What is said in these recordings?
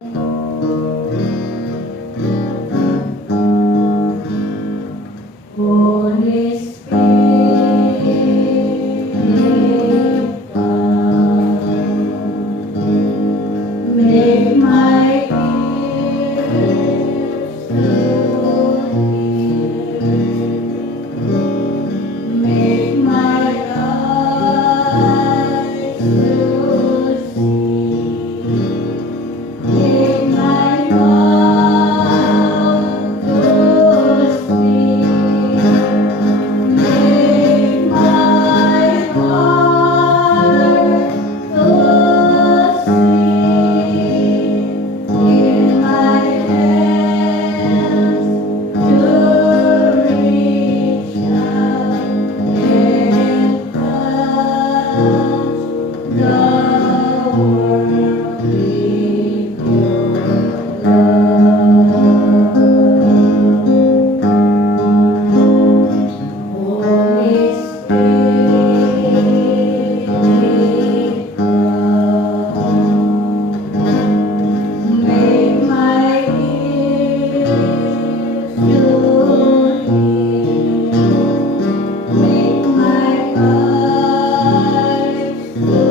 Holy Spirit, make my ears to hear, make my eyes to see, make my mouth to speak, make my heart to sing, in my hands to reach out and touch the world with your love. Holy Spirit, come, make my ears to hear, make my eyes to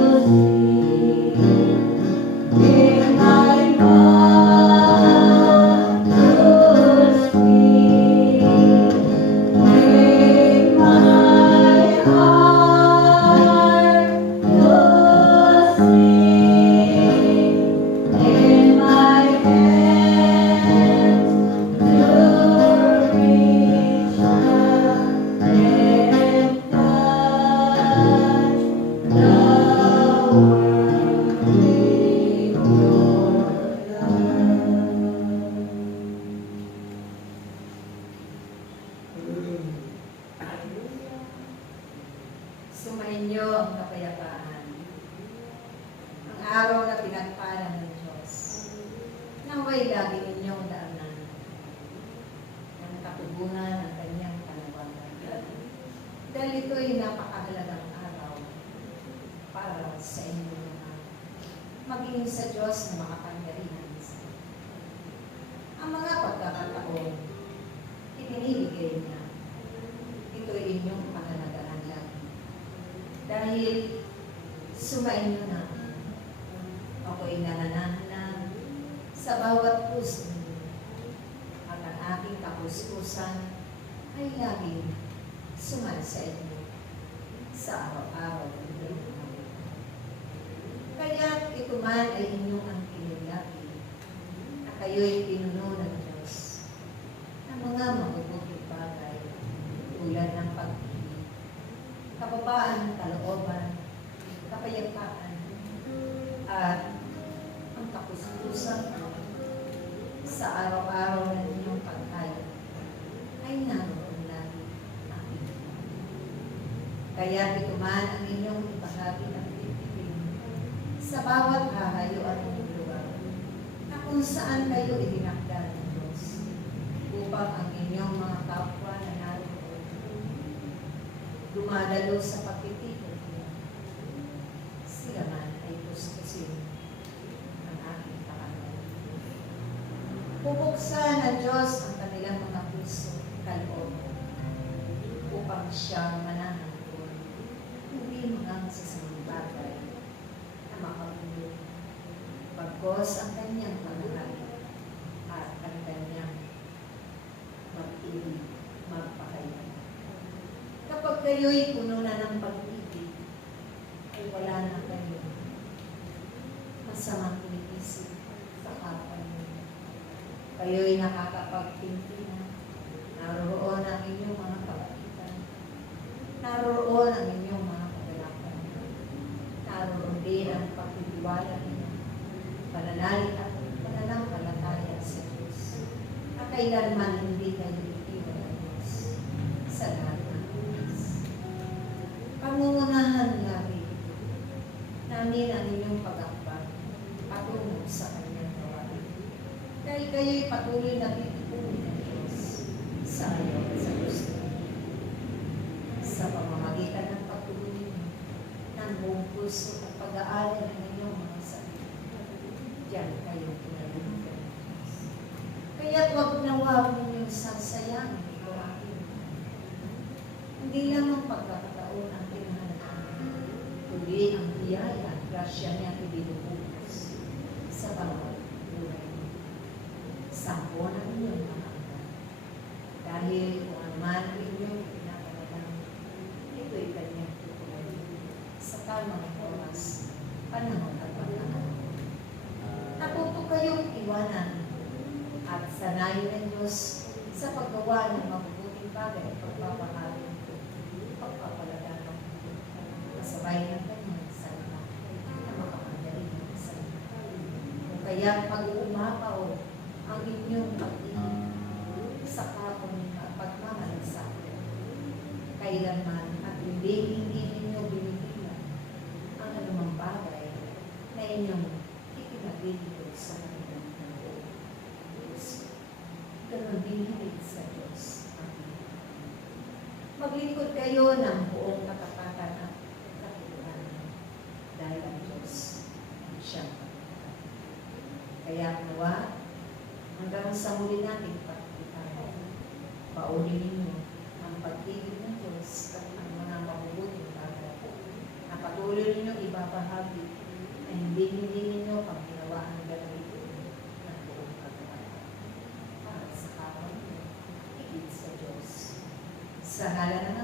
see, make my mouth to speak, make my heart to sing, in my hands to reach out and touch the world with your love. Sumainyo ang kapayapaan. Ang araw na pinagpala ng Diyos. Naway lagi ninyong daanan. Ang katugunan ng kanyang panawagan. Dahil ito'y napakahalagang araw para sa inyo naman. Maging sa Diyos na makapangyarihan. Ang mga pagkakataon, itinibigay niya. Ito'y inyong pahalagahan lagi. Dahil sumainyo na, ako'y nananahan sa bawat puso at ang aking kapuspusan ay laging suman sa inyo sa araw-araw ng buhay. Kaya ito man ay inyong ang kinilaki na kayo'y pinuno ng Diyos ng mga mabubuting bagay tulad ng pag-ibig, kababaan, kalooban, kapayapaan, at ang kapuspusan sa araw-araw ng inyong pagkain ay naroon lagi aking. Kaya ito man ang inyong ibahagi ng titipin sa bawat hahayuan ng lugar na kung saan kayo itinakda ng Diyos upang ang inyong mga kapwa na naroon dumadalo sa pagtitipon niya. Sila man ay puspusin ang aking pangalan. Bubuksan ng Diyos ang kanilang mga puso kaloob upang siya manahan doon, hindi mga masasamang bagay na makapulot. Pagkos ang kanyang pangalan at ang kanyang mag-ibig, magpakailan. Kapag kayo'y puno na ng pag-ibig, ay wala na kayo masamang iniisip sa kapwa niyo. Kayo'y nakakapagpintinan. Naroon ang inyong mga kabaitan. Naroon ang inyong mga kagalakan. Naroon din ang pagtitiwala niyo. Pananalig at pananampalataya sa Diyos. Na kailanman hindi kayo itiwan ng Diyos sa lahat ng oras. Pangungunahan lagi namin ang inyong pag-akbang patungo sa kanyang gawain. Dahil kayo'y patuloy na titipunin ng Diyos sa iyo at sa gusto. Sa pamamagitan ng pagtuloy ng buong puso at pag-aaral ng inyong mga sarili. Diyan kayo Kaya huwag na huwag ninyong sarsayangin ito akin. Hindi lamang pagkakataon ang tinahalagaan, kundi ang biyaya at grasya niya ibinubukas sa bawat buhay niyo. Sampo na inyong mahanggan. Dahil kung ano man ang inyong pinapalagang, ito'y kanyang tutuloy sa tamang oras, panahon at pagkakaan. Natuto kayong iwanan at sanayin ng Diyos sa paggawa ng mabubuting bagay at pagpapahalin ko, pagpapalagaan ko, kasabay ng kanyang salita na makamadali sa inyo. Kung kaya pag-uumapaw ang inyong pag-ibig sa kapon na pagmamalasakit, kailanman at hindi ninyo binibilang ang anumang bagay na inyong ikinabibigay sa kanilang buong Diyos. Ganon din higit sa Diyos. Amen. Maglingkod kayo ng buong katapatan at katotohanan dahil ang Diyos ang siyang pagkakas. Kaya nawa, hanggang sa huli nating pagkikita, paunin ninyo ang pag-ibig ng Diyos at ang mga mabubuting bagay na patuloy ninyong ibabahagi na hindi ninyo pang ginawaan ng gagawin ng buong kagawaan para sa kapwa niyo, higit sa Diyos. Sa ngalan ng